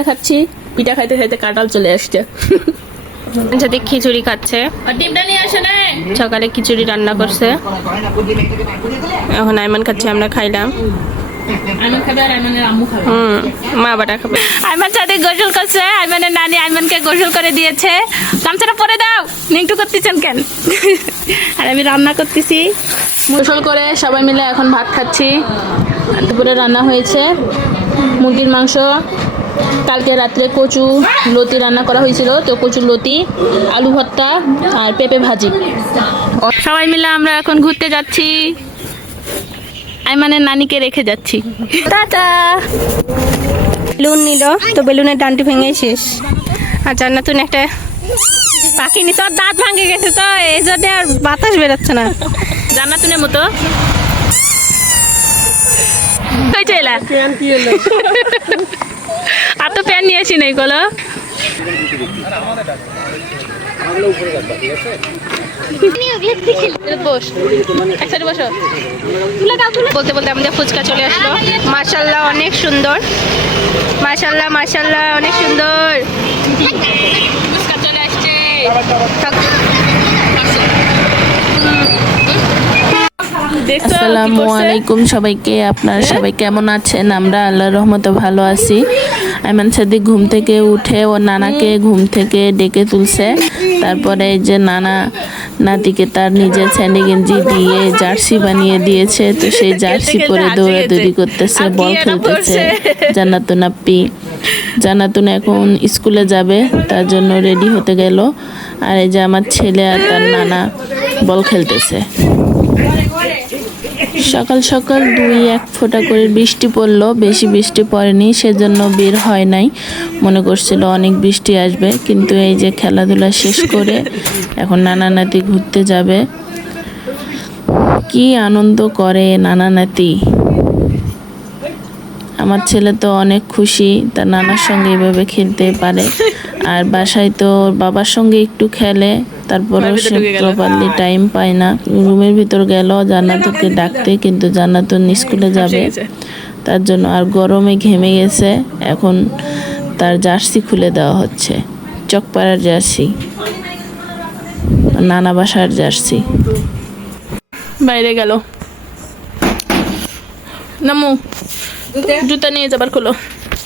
পিঠা খাচ্ছি, পিঠা খাইতে খাইতে কাঁঠাল চলে আসছে। সাথে খিচুড়ি খাচ্ছে, ডিমটা নিয়ে আসে না। সকালে খিচুড়ি রান্না করছে, এখন আইমান খাচ্ছে, আমরা খাইলাম। আইমান খাবে আর আইমানের আম্মু খাবে। মা বাটা খাবে। আইমান সাথে গোসল করছে, আইমানের নানি আইমানকে গোসল করে দিয়েছে। গামছাটা পরে দাও, নিংটু করতেছেন কেন? আর আমি রান্না করতেছি। গোসল করে সবাই মিলে এখন ভাত খাচ্ছি। দুপুরে রান্না হয়েছে মুরগির মাংস, কালকে রাত্রে কচু লতি রান্না করা হয়েছিল, তো কচু লতি, আলু ভর্তা আর পেঁপে ভাজি। সবাই মিলে আমরা এখন ঘুরতে যাচ্ছি, আইমানের নানিকে রেখে যাচ্ছি। টাটা। বেলুন নিল, তো বেলুনের ডান্ডি ভেঙে শেষ। আর জান্নাতুন একটা পাখি নিচে, ওর দাঁত ভাঙে গেছে, তো এই জন্য আর বাতাস বেরোচ্ছে না। জান্নাতুনের মতো আর তো প্যান নিয়ে আসি নাই গলো। বলতে বলতে আমাদের ফুচকা চলে আসলো। মাশাল্লাহ অনেক সুন্দর, মাশাল্লাহ মাশাল্লাহ অনেক সুন্দর ফুচকা চলে আসছে। আসসালামু আলাইকুম সবাইকে। আপনারা সবাই কেমন আছেন? আমরা আল্লাহর রহমতে ভালো আছি। আইমান সাদিক ঘুম থেকে উঠে ও নানাকে ঘুম থেকে ডেকে তুলছে। তারপরে এই যে নানা নাতিকে তার নিজের স্যান্ডি গেঞ্জি দিয়ে জার্সি বানিয়ে দিয়েছে, তো সেই জার্সি পরে দৌড়াদৌড়ি করতেছে, বল খেলতেছে। জান্নাতুন আপ্পি, জান্নাতুন এখন স্কুলে যাবে, তার জন্য রেডি হতে গেল। আর এই যে আমার ছেলে আর তার নানা বল খেলতেছে। সকাল সকাল 2-1 ফোঁটা করে বৃষ্টি পড়লো, বেশি বৃষ্টি পড়েনি, সেজন্য বের হয় নাই। মনে করছিল অনেক বৃষ্টি আসবে, কিন্তু এই যে খেলাধুলা শেষ করে এখন নানা নাতি ঘুরতে যাবে। কি আনন্দ করে নানা নাতি। আমার ছেলে তো অনেক খুশি, তার নানার সঙ্গে এভাবে খেলতে পারে। আর বাসায় তো বাবার সঙ্গে একটু খেলে, তারপরেও সে প্রপারলি টাইম পায় না। রুমের ভিতর গেল জান্নাতুকে ডাকতে, কিন্তু জান্নাতুন স্কুলে যাবে, তার জন্য আর গরমে ঘেমে গেছে। এখন তার জার্সি খুলে দেওয়া হচ্ছে, চকপাড়ার জার্সি, নানা বাসার জার্সি। বাইরে গেল, নামু জুতা নিয়ে যাবার খোলো,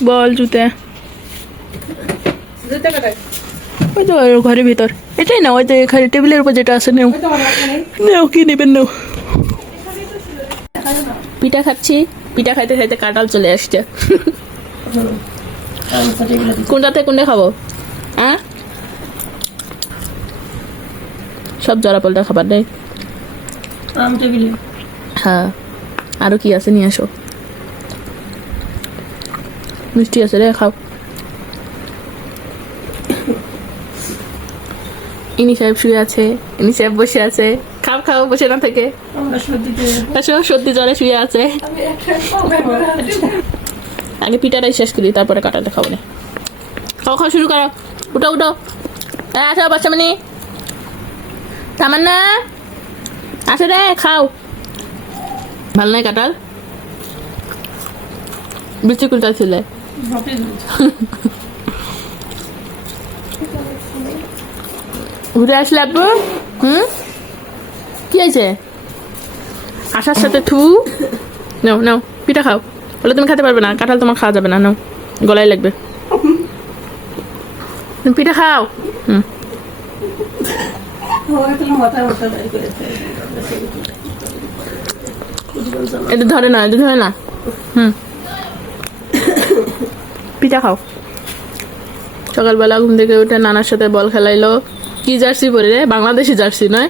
বল জুতা ওই তো ঘরের ভিতর, এটাই না, ওই যে এখানে টেবিলের উপর যেটা আছে, নেও নেও, কি নেবেন নেও। পিঠা খাচ্ছি, পিঠা খাইতে খাইতে কাঁঠাল চলে আসছে। কোনটাতে কোনটা খাবো? হ্যাঁ, সব জরা পাল্টা খাবার নেই। হ্যাঁ, আরো কি আছে নিয়ে আসো। মিষ্টি আছে রে, খাও। ইনি সাহেব শুয়ে আছে, ইনি সাহেব বসে আছে। খাও খাও, বসে না থেকে। সর্দি জ্বরে শুয়ে আছে। আগে পিঠাটাই শেষ করি, তারপরে কাঁঠালটা খাবো না। খাও খাও, শুরু করো, উঠো উঠো। আসো বাচ্চা মানে থামান না, আসো রে, খাও। ভাল নাই কাঁঠাল, বৃষ্টি কুলটা ছিল। ঘুরে আসলে আব্বু? কি হয়েছে? আসার সাথে থু নাও নাও, পিঠা খাও। বলে তুমি খেতে পারবে না, কাঁঠাল তোমার খাওয়া যাবে না, নাও, গলায় লাগবে। তুমি পিঠা খাও। এটা ধরে না, এটা ধরে না। পিঠা খাও। সকালবেলা ঘুম থেকে উঠে নানার সাথে বল খেলাইলো। কি জার্সি পরে রে? বাংলাদেশি জার্সি নয়,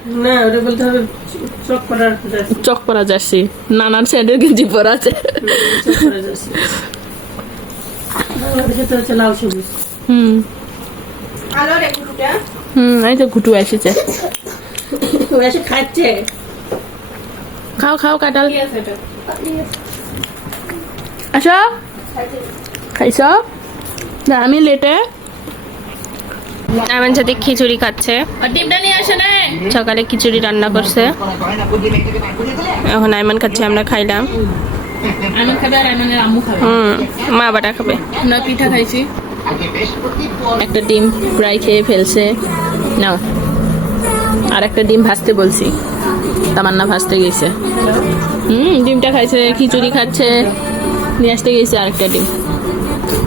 চক পরা জার্সি। নানার স্যান্ডেল গেঞ্জি পরা আছে। এই তো ঘুটু এসেছে, খাচ্ছে। খাও খাও কাঁঠাল, আসো খাইছ। আমি লেটে আইমান সাথে খিচুড়ি খাচ্ছে, ডিমটা নিয়ে আসে না। সকালে খিচুড়ি রান্না করছে, এখন আইমান খাচ্ছে, আমরা খাইলাম। আইমান খাবে আর আইমানের আম্মু খাবে। মা বাটা খাবে। আমরা পিঠা খাইছি, একটা ডিম প্রায় খেয়ে ফেলছে। নাও, আর একটা ডিম ভাজতে বলছি, তামান্না ভাজতে গেছে। ডিমটা খাইছে, খিচুড়ি খাচ্ছে, নিয়ে আসতে গেছে আরেকটা ডিম।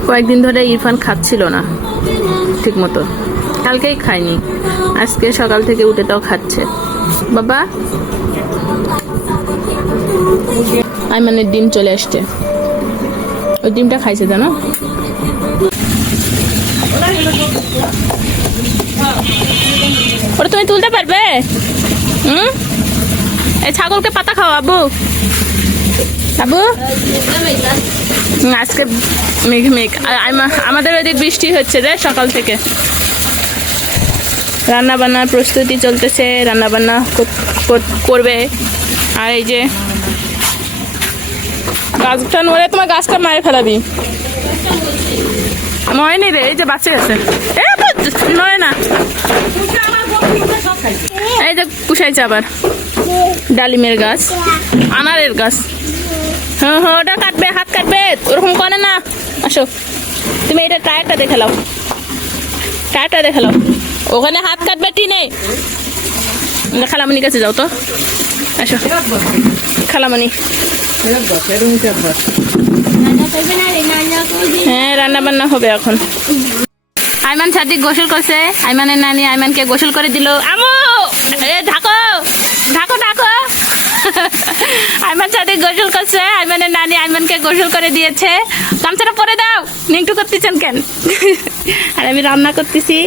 কয়েকদিন ধরে ইরফান খাচ্ছিল না ঠিক মতো, কালকেই খায়নি, আজকে সকাল থেকে উঠে তাও খাচ্ছে। বাবা, আইমানের ডিম চলে আসছে, ওই ডিমটা খাইছে জানো। ওটা তুমি তুলতে পারবে? এই ছাগলকে পাতা খাও আবু। আবু, আজকে মেঘ মেঘ, আমাদের ওইদিক বৃষ্টি হচ্ছে রে সকাল থেকে। রান্না বান্নার প্রস্তুতি চলতেছে, রান্না বান্না করবে। আর এই যে গাছটা নড়ে, তোমার গাছটা মারে ফেলাবি। নয়নি রে, এই যে বাচ্চা আছে, নয় না, এই যে কুসাইছে আবার। ডালিমের গাছ, আনারের গাছ। হ্যাঁ হ্যাঁ, ওটা কাটবে, হাত কাটবে, ওরকম করে না। আসো, তুমি এটা টায়ারটা দেখে লাও, টায়ারটা দেখে লাও, ওখানে হাত কাটবে টিনে। খালামণির কাছে যাও তো, আসো খালামণি। হ্যাঁ, রান্না বান্না হবে এখন। আইমান সাদিক গোসল করছে, আইমানের নানি আইমানকে গোসল করে দিল। আমু, ঢাকো ঢাকো ঢাকো। আইমান সাদিক গোসল করছে, আইমানের নানি আইমানকে গোসল করে দিয়েছে। গামছাটা পরে দাও, নিংটু করতেছেন কেন? আর আমি রান্না করতেছি,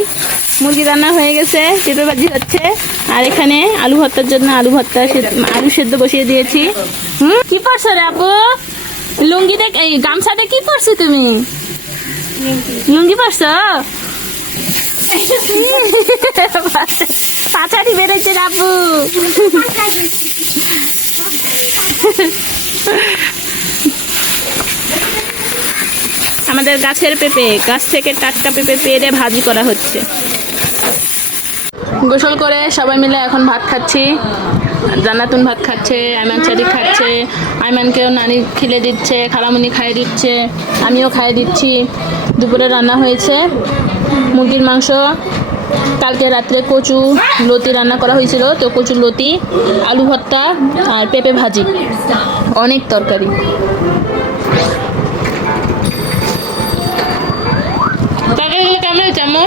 মুরগি রান্না হয়ে গেছে, পেঁপে ভাজি হচ্ছে। আর এখানে আলু ভর্তার জন্য আলু সেদ্ধ বসিয়ে দিয়েছি। কি পরছো রে আপু? লুঙ্গি দেখ, এই গামছাতে কি পরছো তুমি? লুঙ্গি পরছো? পাছাড়ি বেড়েছে আপু। আমাদের গাছের পেঁপে, গাছ থেকে টাটকা পেঁপে পেড়ে ভাজি করা হচ্ছে। গোসল করে সবাই মিলে এখন ভাত খাচ্ছি। জান্নাতুন ভাত খাচ্ছে, আইমান সাদিক খাচ্ছে, আইমানকেও নানি খিলে দিচ্ছে, খালামণি খাইয়ে দিচ্ছে, আমিও খাইয়ে দিচ্ছি। দুপুরে রান্না হয়েছে মুরগির মাংস, কালকে রাত্রে কচু লতি রান্না করা হয়েছিল, তো কচুর লতি, আলু ভর্তা আর পেঁপে ভাজি, অনেক তরকারি। তরকারিগুলো কেমন হয়েছে আম্মু?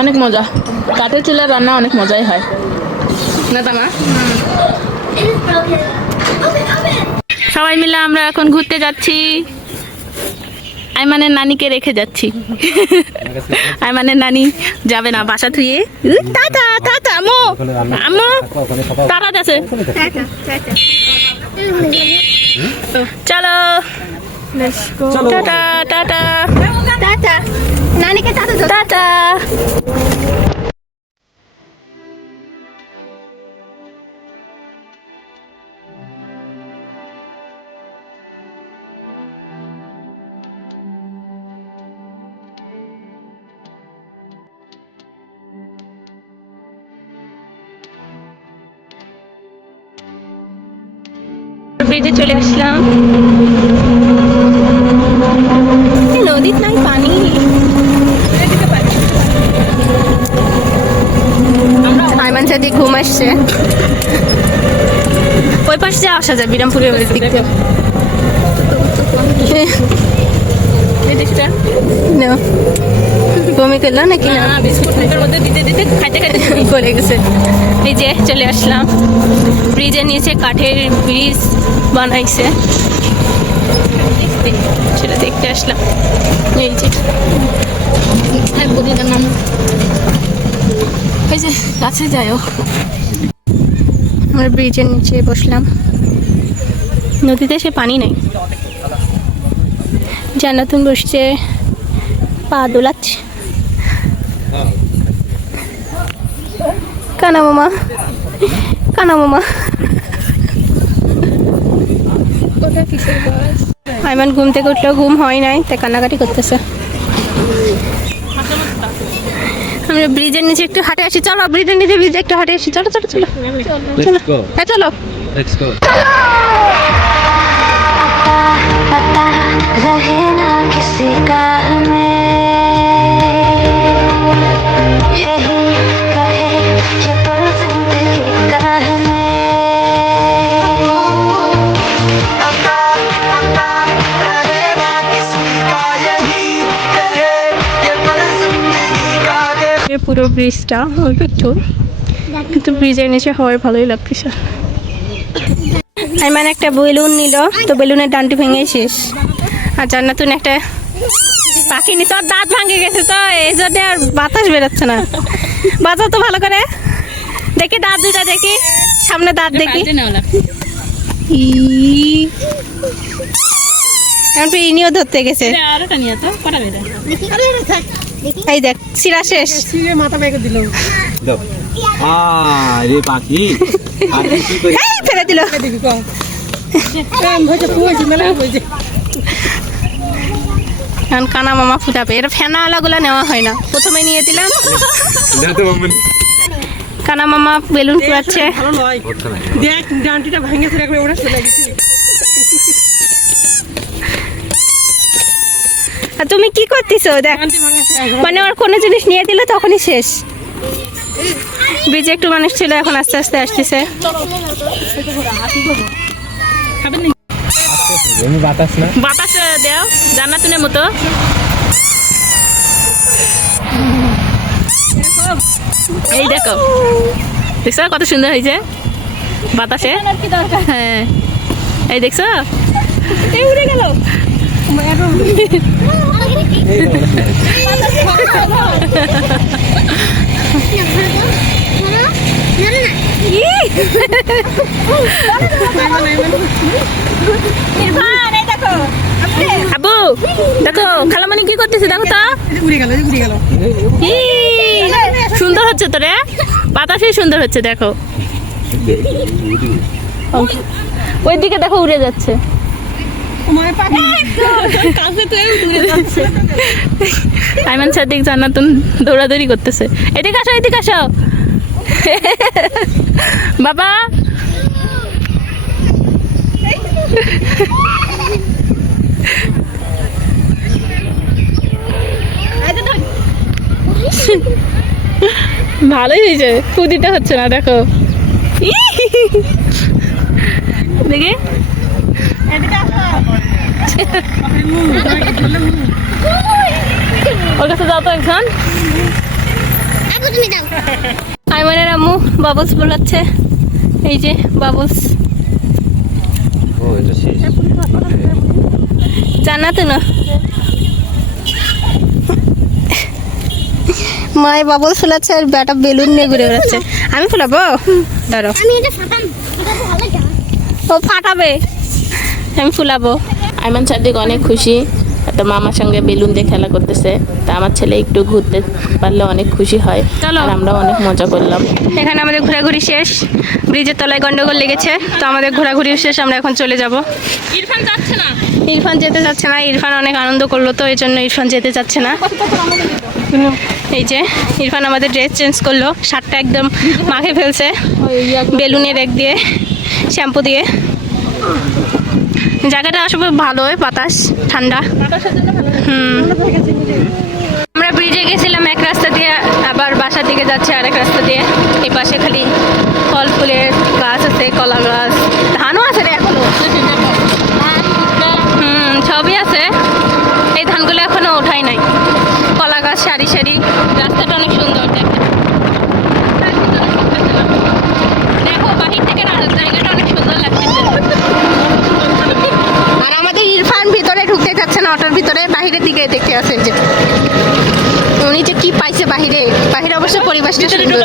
অনেক মজা, কাঠের চুলার রান্না অনেক মজাই হয় না তামা? সবাই মিলে আমরা এখন ঘুরতে যাচ্ছি। আইমানের নানিকে রেখে যাচ্ছি। আইমানের নানি যাবে না বাসা থুয়ে। টাটা টাটা আম্মু, আম্মু টাটা যাচ্ছে। চলো টাটা টাটা টাটা, নানিকে টাটা দাও। টাটা। ব্রিজে চলে আসলাম। নদীর নাই পানি। আইমান সাদিক ঘুম আসছে। ওই পাশে যা আসা যায় বিরামপুরের দিক থেকে। বমি করলো নাকি? না, বিস্কুট মুখের মধ্যে দিতে দিতে খাইতে খাইতে গলে গেছে। এই যে চলে আসলাম ব্রিজের নিচে, কাঠের ব্রিজ বানাইছে, সেটা দেখতে আসলাম। এই যে নাম, এই যে কাছে যাইও। আমরা ব্রিজের নিচে বসলাম, নদীতে সে পানি নেই। জান্নাতুন বসছে, পা দোলাচ্ছে। কানা মামা, কানা মামা। আইমান ঘুম থেকে উঠলেও ঘুম হয় নাই, তাই কান্নাকাটি করতেছে। আমরা ব্রিজের নিচে একটু হাঁটে আসি, চলো ব্রিজের নিচে একটু হাঁটে আসি, চলো চলো চলো Let's go. হ্যাঁ চলো। Let's go. पता रहे ना किसी का हमें यही कहे ये पल जिंदगी का हमें पता रहे ना किसी का यही कहे ये पल जिंदगी का এই পুরো ব্রিজটা অল্প একটু, কিন্তু ব্রিজের নিচে হওয়ায় ভালোই লাগতেছে। আইমান একটা বেলুন নিল, তো বেলুনের ডানটি ভেঙে শেষ। আর জান্নাতুন একটা পাখি নিচ্ছে, ওর দাঁত ভাঙে গেছে তো এই জন্য আর বাতাস বেরোচ্ছে না। বাজাও তো ভালো করে, দেখি দাঁত দুটা, দেখি সামনে দাঁত দেখি। এখন তো ইনিও ধরতে গেছে, এই দেখ সিরা শেষ। দাও। রে পাখি। পাখি কি করে? এই, ফেলে দিল। এখন কানা মামা ফুটাবে, এটা ফেনাওয়ালাগুলো নেওয়া হয় না, প্রথমে নিয়ে দিলাম। দাও তো মাম্মা। কানা মামা বেলুন ফুরাচ্ছে। দেখ ডান্টিটা ভাঙেছে একবার, ওরা চলে গেছে। আর তুমি কি করতেছো? দেখ ডান্টি ভাঙেছে মানে ওর কোনো জিনিস নিয়ে দিলে তখনই শেষ। ব্রিজে একটু মানুষ ছিল, এখন আস্তে আস্তে আসতেছে। এমনি বাতাস না? বাতাস দেও জান্নাতুনের মতো। এই দেখো, দেখছো কত সুন্দর হয়েছে বাতাসে। হ্যাঁ এই দেখছো, এই উড়ে গেল। আবু দেখো খালামণি কি করতেছে, দেখো তো। উড়ে গেল উড়ে গেল। ই, সুন্দর হচ্ছে তো রে, বাতাসই সুন্দর হচ্ছে দেখো। ওইদিকে দেখো উড়ে যাচ্ছে। তোমার পাখি আইমান সাদিক জান্নাতুন দৌড়াদৌড়ি করতেছে। এদিকে আসো, এদিকে আসো বাবা। ভালোই হয়েছে, কুদিটা হচ্ছে না দেখো। দেখি ওর কাছে যাও তো একজন। আইমানের আম্মু বাবলস বোলাচ্ছে, এই যে বাবলস। ও এটা শেষ। জান্নাত না মায়ের বাবল ফুলাচ্ছে আর ব্যাটা বেলুন নিয়ে ঘুরে বেড়াচ্ছে। আমি ফুলাবো, ধরো। ও ফাটাবে, আমি ফুলাবো। আইমান সাদিক অনেক খুশি, তো মামার সঙ্গে বেলুন দিয়ে খেলা করতেছে। তা আমার ছেলে একটু ঘুরতে পারলে অনেক খুশি হয়, চলো। আর আমরা অনেক মজা করলাম। এখানে আমাদের ঘোরাঘুরি শেষ, ব্রিজের তলায় গন্ডগোল লেগেছে, তো আমাদের ঘোরাঘুরি শেষ, আমরা এখন চলে যাব। ইরফান যাচ্ছে না, ইরফান যেতে চাচ্ছে না, ইরফান অনেক আনন্দ করলো তো এই জন্য ইরফান যেতে চাচ্ছে না। এই যে ইরফান আমাদের ড্রেস চেঞ্জ করলো, শার্টটা একদম মাখে ফেলছে বেলুনের এক দিয়ে, শ্যাম্পু দিয়ে। জায়গাটা আসলে ভালো, বাতাস ঠান্ডা। আমরা ব্রিজে গেছিলাম এক রাস্তা দিয়ে, আবার বাসার দিকে যাচ্ছে আরেক রাস্তা দিয়ে। এই পাশে খালি ফল ফুলের গাছ আছে, কলা গাছ, ধানও আছে রে এখনো। সবই আছে, এই ধানগুলো এখনো ওঠাই নাই। কলা গাছ সারি সারি, রাস্তাটা অনেক সুন্দর দেখতে। দেখো বাহির থেকে জায়গাটা অনেক সুন্দর লাগতেছে। আর আমাদের ইরফান ভিতরে ঢুকতে যাচ্ছে না, অটোর ভিতরে বাহিরের দিকে দেখতে আছে যে উনি যে কি পাইছে বাহিরে। বাহিরে অবশ্য পরিবেশটা সুন্দর।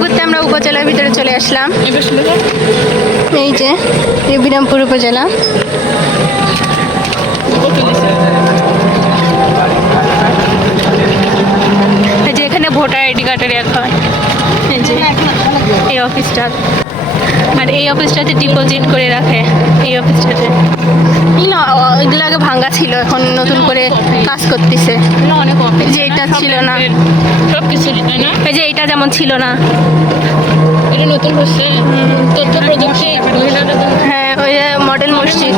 ঘুরতে আমরা উপজেলার ভিতরে চলে আসলাম। এই যে বিরামপুর উপজেলা। এই যে এখানে ভোটার আইডি কার্ডের এক হয়, এই যে এই অফিসটা। আর এই অফিসটাতে ডিপোজিট করে রাখে, এই অফিস থেকে ওইগুলো আগে ভাঙা ছিল, এখন নতুন করে কাজ করতেছে। অনেক এই যে এটা ছিল না, সব কিছু তাই না, এই যে এটা যেমন ছিল না, এটা নতুন হচ্ছে তথ্য প্রযুক্তি মহিলাদের জন্য। হ্যাঁ ওই যে মডেল মসজিদ।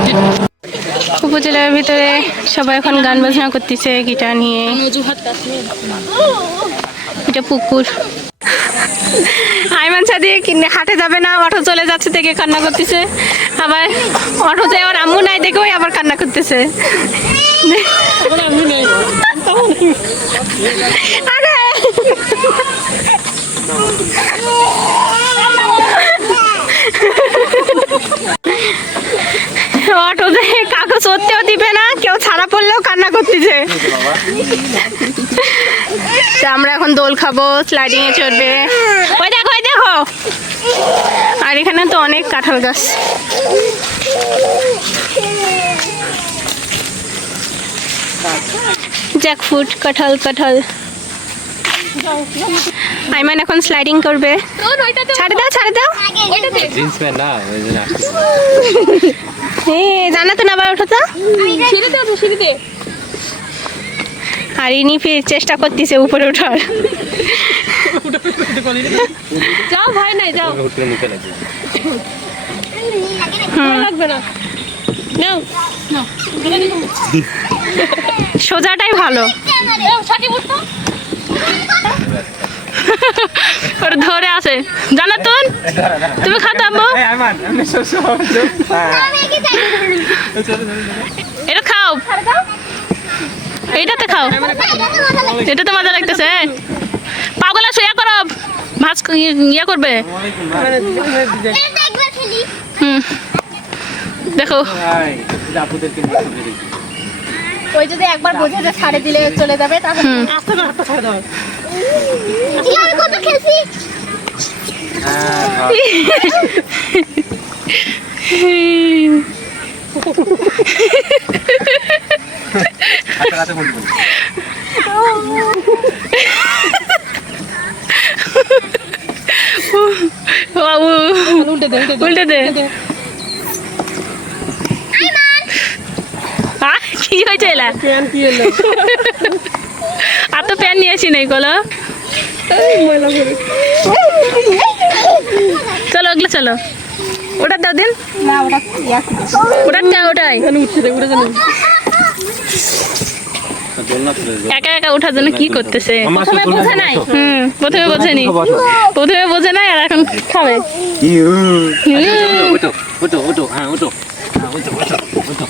উপজেলার ভিতরে সবাই এখন গান বাজনা করতেছে গিটার নিয়ে। অজুহাত কাশ্মীর এটা পুকুর। আইমান সাদি হাটে যাবে না, অটো চলে যাচ্ছে থেকে কান্না করতেছে। আবার অটোতে আবার আম্মু নাই দেখে ওই আবার কান্না করতেছে। আরে অটোতে কাগজ চড়তেও দিবে না, কেউ ছাড়া পড়লেও কান্না করতেছে। তা আমরা এখন দোল খাবো, স্লাইডিং এ চড়বে। ওই দেখো ওই দেখো, আর এখানে তো অনেক কাঁঠাল গাছ। জ্যাকফ্রুট, কাঁঠাল কাঁঠাল। আইমান এখন স্লাইডিং করবে। ছাড়ে দাও ছাড়ে দাও। জিন্স প্যান্ট না ওই জন্য আসছে। জানা তো না আবার ওঠো তো। সিঁড়িতে আর ইনি ফির চেষ্টা করতেছে উপরে ওঠার। যাও ভাই নাই যাও, হুট করে নিচে লাগবে। ভালো লাগবে না, নাও নাও সোজাটাই ভালো। ছাটি উঠতো ওর ধরে আছে জানা তো। তুমি খাতো আব্বু, এই আইমান আমি সব এটা খাও, এইটাতে খাও, এটা তো মজা লাগতেছে। পাগলা শুয়া করো, মাছ ইয়া করবে। হুম দেখো আপুদেরকে ওই যদি একবার বোঝে যে ছাড়ে দিলে চলে যাবে, তাহলে আস্তে করে হাতটা ছাড়ে দাও। কত খেলছি। হাতে হাতে বলবো। উল্টে দে উল্টে দে। কি হয়েছে এলা? প্যান কি এলো, আর তো প্যান নিয়ে আসি নাই কলো। ময়লা করে চলো ওগুলো চলো, ওটা দাও দিন। না ওটা ওটাই উঠছে রে, উঠে জানি দোলনা চলে যাবে। একা একা ওঠার জন্য কি করতেছে? মামা আসো, প্রথমে দোলনা বোঝে বসো। নাই। প্রথমে বোঝেনি, বসো। প্রথমে বোঝে নাই আর এখন খাবে। ওটো ওটো ওটো হ্যাঁ ওটো হ্যাঁ ওটো ওটো ওটো।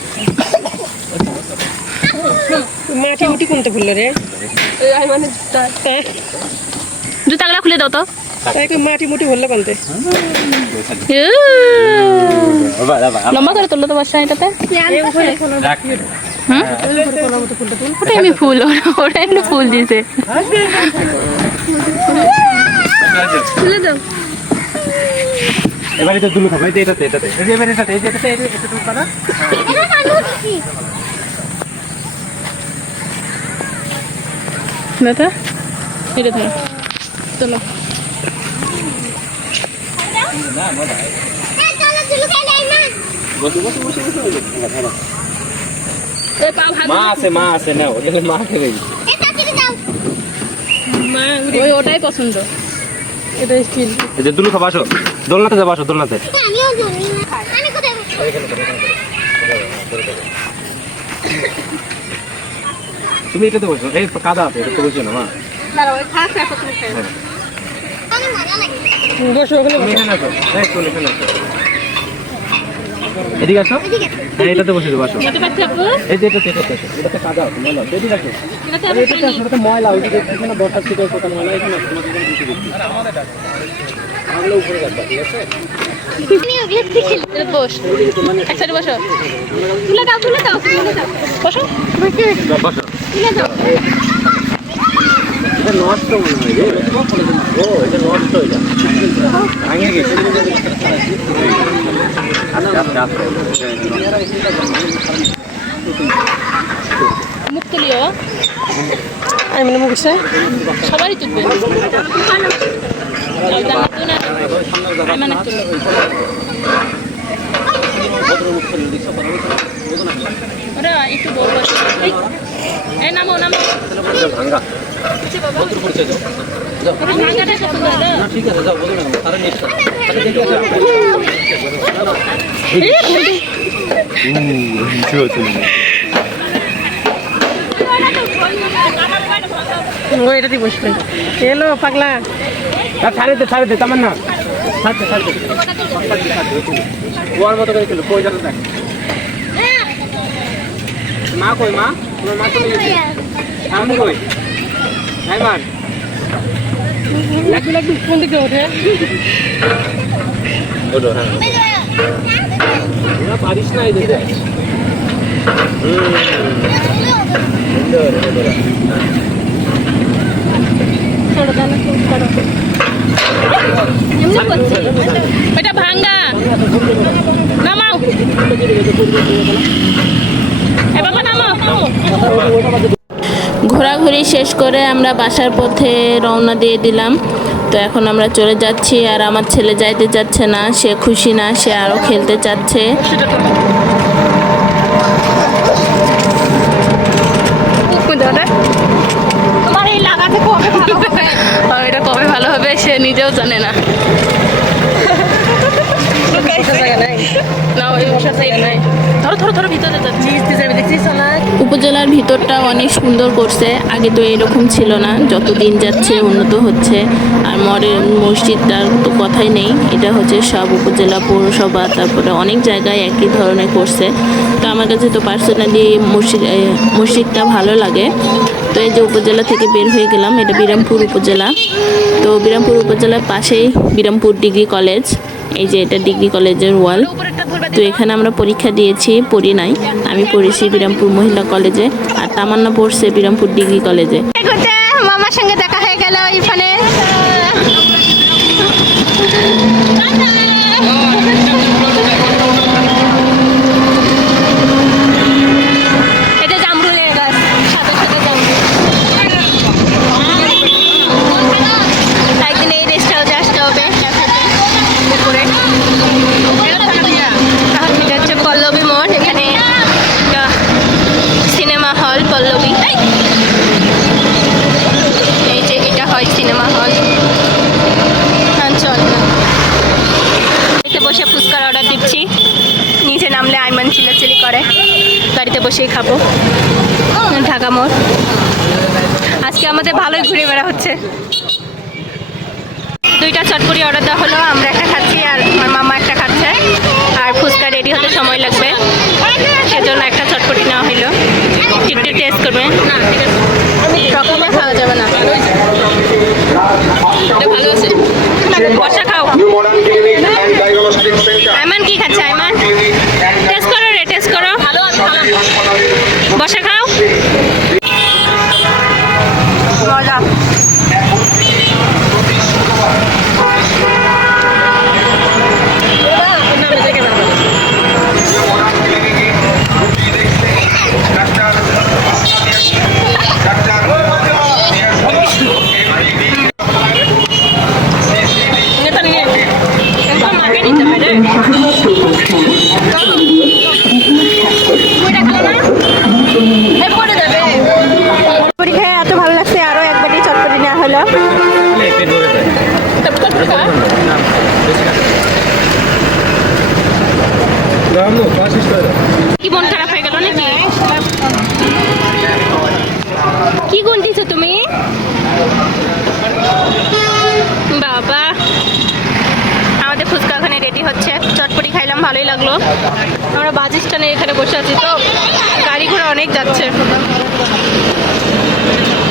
মাটি মুটি কোনটা খুললে রে, এই মানে জুতাগুলা খুলে দাও তো। মাটি মুটি ভরলে কোনতে বাবা বাবা লম্বা করে তুললো তো বাসা এটাতে। রাখ। ওটা এমনি ফুল, ওটা এমনি ফুল দিছে। খুলে দাও। এবারে তো দুলু খাবে এটাতে এটাতে এই যে এবারে এটাতে এই যে এটাতে এই যে এটা দুলু খানা। না তো এটা ধরো, চলো। বসো বসো বসো বসো। মা আছে না ওটা মা খেয়ে ওই ওটাই পছন্দ। এটা স্টিল। এই যে দুলু খাবা আসো দোলনাতে যাবা আসো দোলনাতে। তুমি এটাতে বসো এই কাদা আছে এটাতে বসো না মা। বসো ওখানে তুমি এখানে আসো এই চলে এখানে আসো এদিকে আসো হ্যাঁ এটাতে বসে যাবো আসো এই যে এটাতে এটাতে আসো এটাতে কাদা আছে ময়লা এদিকে আসো এটাতে আসো এটাতে ময়লা ওই যে এখানে বসার থেকে কোথাও ময়লা এখানে আসো তোমাকে এখানে কিছু দেখি আমাগুলো উপরে রাখবা ঠিক আছে বস এক সাইডে বসো, তুলে দাও তুলে দাও তুলে দাও, বসো বসো এটা নষ্ট মনে হয় রে ও এটা নষ্ট এটা ভাঙে গেছে মুখ তুলিও, আমি মানে মুখছে সবারই তুলবে। ওরা একটু বড় আছে এই নামো নামো ভাঙ্গা কত পরিচয় দাও যাও ভাঙাটা কত দাদা না ঠিক আছে যাও বলো না তারা নেক্সট তাহলে দেখি আছে ও এটাতে বসবে এলো পাগলা ছাড়ে দে তামান না ছাড়তে ওর মতো করে খেলো কই যাবে দেখ মা কই মা তোমার মা চলে গেছে আমি কই নাই মান লাগবে কোন দিকে ওঠে ওঠো হ্যাঁ না পারিস না এই দিকে এটা ভাঙা নামাও এ বাবা নামাও ঘোরাঘুরি শেষ করে আমরা বাসার পথে রওনা দিয়ে দিলাম। তো এখন আমরা চলে যাচ্ছি, আর আমার ছেলে যাইতে চাচ্ছে না, সে খুশি না, সে আরও খেলতে চাচ্ছে। তোমার এই লাগাতে কবে ভালো হবে? আর এটা কবে ভালো হবে সে নিজেও জানে না। না ওই বসার সাইড নাই, ধরো ভিতরে যাচ্ছি। উপজেলার ভিতরটা অনেক সুন্দর করছে, আগে তো এরকম ছিল না, যত দিন যাচ্ছে উন্নত হচ্ছে। আর মসজিদটার তো কথাই নেই, এটা হচ্ছে সব উপজেলা পৌরসভা তারপরে অনেক জায়গায় একই ধরনের করছে। তো আমার কাছে তো পার্সোনালি মসজিদটা ভালো লাগে। তো এই যে উপজেলা থেকে বের হয়ে গেলাম, এটা বিরামপুর উপজেলা। তো বিরামপুর উপজেলার পাশেই বিরামপুর ডিগ্রি কলেজ, এই যে এটা ডিগ্রি কলেজের ওয়াল। তো এখানে আমরা পরীক্ষা দিয়েছি, পড়ি নাই, আমি পড়েছি বিরামপুর মহিলা কলেজে, আর তামান্না পড়ছে বিরামপুর ডিগ্রি কলেজে। মামার সঙ্গে দেখা হয়ে গেল ইরফানে। এটা জামরুলের গাছ, সাথে সাথে জামরুল। একদিন এই রেস্টুরেন্টে আসতে হবে দুপুরে। এটা হচ্ছে পল্লবী মোড়, এখানে সিনেমা হল পল্লবী। এই যে এটা হয় সিনেমা হল। চল গাড়িতে বসে ফুচকার অর্ডার দিচ্ছি, নিচে নামলে আইমান চিল্লাচিল্লি করে, গাড়িতে বসেই খাবো। ঢাকা মোড় আজকে আমাদের ভালোই ঘুরে বেড়া হচ্ছে। দুইটা চটপটি অর্ডার দেওয়া হলো, আমরা একটা খাচ্ছি আর আমার মামা একটা খাচ্ছে। আর ফুচকা রেডি হতে সময় লাগবে, সেজন্য একটা চটপটি নেওয়া হলো। একটু টেস্ট করবে, প্রথমে খাওয়া যাবে না। এটা ভালো আছে বসা খাও। আইমান কি খাচ্ছে? আইমান টেস্ট করো রে, টেস্ট করো। বসা খাও, মজা। পরীক্ষায় এত ভালো লাগছে, আরো একবারই চটপটি নেওয়া হলো। কি মন খারাপ হয়ে গেল নাকি? কি গুণ দিছো তুমি বাবা? আমাদের ফুচকা ওখানে রেডি হচ্ছে, চটপটি খাইলাম, ভালোই লাগলো। আমরা বাস স্ট্যান্ডে এখানে বসে আছি, তো গাড়ি ঘোড়া অনেক যাচ্ছে,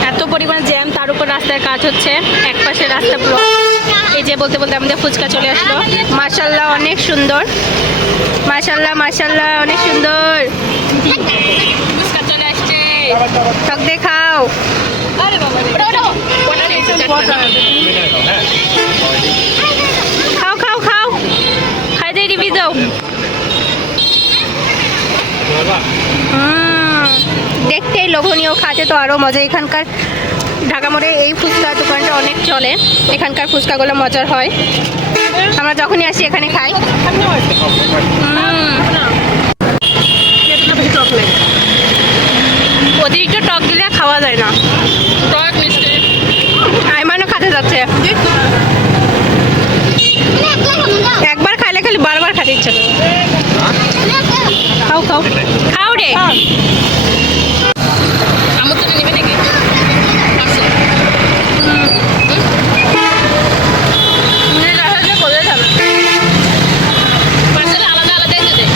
এত পরিমাণ জ্যাম, তার উপর রাস্তায় কাজ হচ্ছে, এক পাশে রাস্তা ব্লক। এই যে বলতে বলতে আমাদের ফুচকা চলে আসলো। মাশাআল্লাহ অনেক সুন্দর, মাশাআল্লাহ মাশাআল্লাহ অনেক সুন্দর। ফুচকা চলে আসছে। টক দিয়ে খাও। খাও খাও খাও, খাই দিয়ে রিভিউ দাও। দেখতেই লোভনীয়, খাতে তো আরো মজা। এখানকার ঢাকা মোড়ে এই ফুচকা দোকানটা অনেক চলে, এখানকার ফুচকাগুলো মজার হয়। আমরা যখনই আসি এখানে খাই। খাতে ইচ্ছা করে। খাও খাও খাও রে। আমার তো নেবে নাকি পার্সেল আলাদা আলাদাই তো দেয়।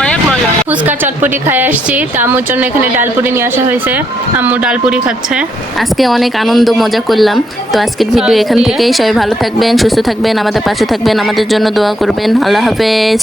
অনেক মজা। ফুচকা চটপটি খাই আসছি, তা আম্মুর জন্য এখানে ডালপুরি নিয়ে আসা হয়েছে। আম্মু ডালপুরি খাচ্ছে। আজকে অনেক আনন্দ মজা করলাম। তো আজকের ভিডিও এখান থেকেই। সবাই ভালো থাকবেন, সুস্থ থাকবেন, আমাদের পাশে থাকবেন, আমাদের জন্য দোয়া করবেন। আল্লাহ হাফেজ।